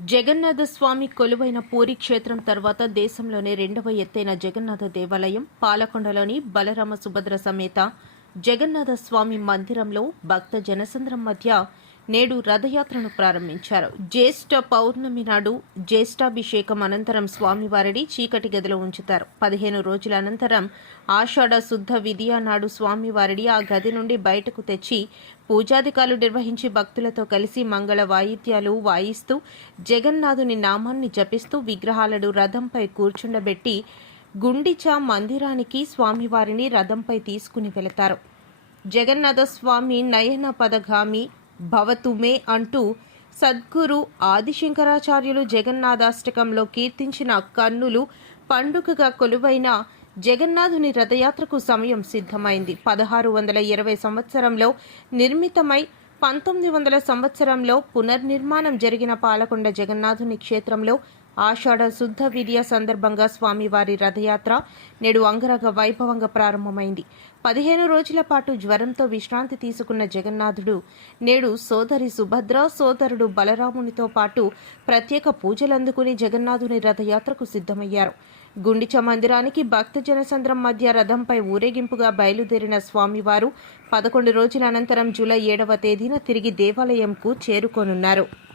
జగన్నాథ స్వామి కొలువైన పూరి క్షేత్రం తర్వాత దేశంలోనే రెండవ ఎత్తైన జగన్నాథ దేవాలయం పాలకొండలోని బలరామ సుభద్ర సమేత జగన్నాథ స్వామి మందిరంలో భక్త జనసంద్రం మధ్య నేడు రథయాత్రను ప్రారంభించారు. జ్యేష్ఠ పౌర్ణమి నాడు జ్యేష్ఠాభిషేకం అనంతరం స్వామివారిని చీకటి గదిలో ఉంచుతారు. పదిహేను రోజుల అనంతరం ఆషాఢ శుద్ధ విధియా నాడు స్వామివారిని ఆ గది నుండి బయటకు తెచ్చి పూజాధికారులు నిర్వహించి భక్తులతో కలిసి మంగళ వాయిద్యాలు వాయిస్తూ జగన్నాథుని నామాన్ని జపిస్తూ విగ్రహాలను రథంపై కూర్చుండబెట్టి గుండిచా మందిరానికి స్వామివారిని రథంపై తీసుకుని వెళతారు. జగన్నాథ స్వామి నయన పదగామి భవతుమే అంటూ సద్గురు ఆదిశంకరాచార్యులు జగన్నాథాష్టకంలో కీర్తించిన కన్నులు పండుగగా కొలువైన జగన్నాథుని రథయాత్రకు సమయం సిద్ధమైంది. పదహారు వందల ఇరవై సంవత్సరంలో నిర్మితమై పంతొమ్మిది వందల సంవత్సరంలో పునర్నిర్మాణం జరిగిన పాలకొండ జగన్నాథుని క్షేత్రంలో ఆషాఢ శుద్ధ విద్య సందర్భంగా స్వామివారి రథయాత్ర నేడు అంగరంగ వైభవంగా ప్రారంభమైంది. పదిహేను రోజుల పాటు జ్వరంతో విశ్రాంతి తీసుకున్న జగన్నాథుడు నేడు సోదరి సుభద్ర సోదరుడు బలరామునితో పాటు ప్రత్యేక పూజలందుకుని జగన్నాథుని రథయాత్రకు సిద్ధమయ్యారు. గుండిచ మందిరానికి భక్త జనసంద్రం మధ్య రథంపై ఊరేగింపుగా బయలుదేరిన స్వామివారు పదకొండు రోజుల అనంతరం జూలై ఏడవ తేదీన తిరిగి దేవాలయంకు చేరుకోనున్నారు.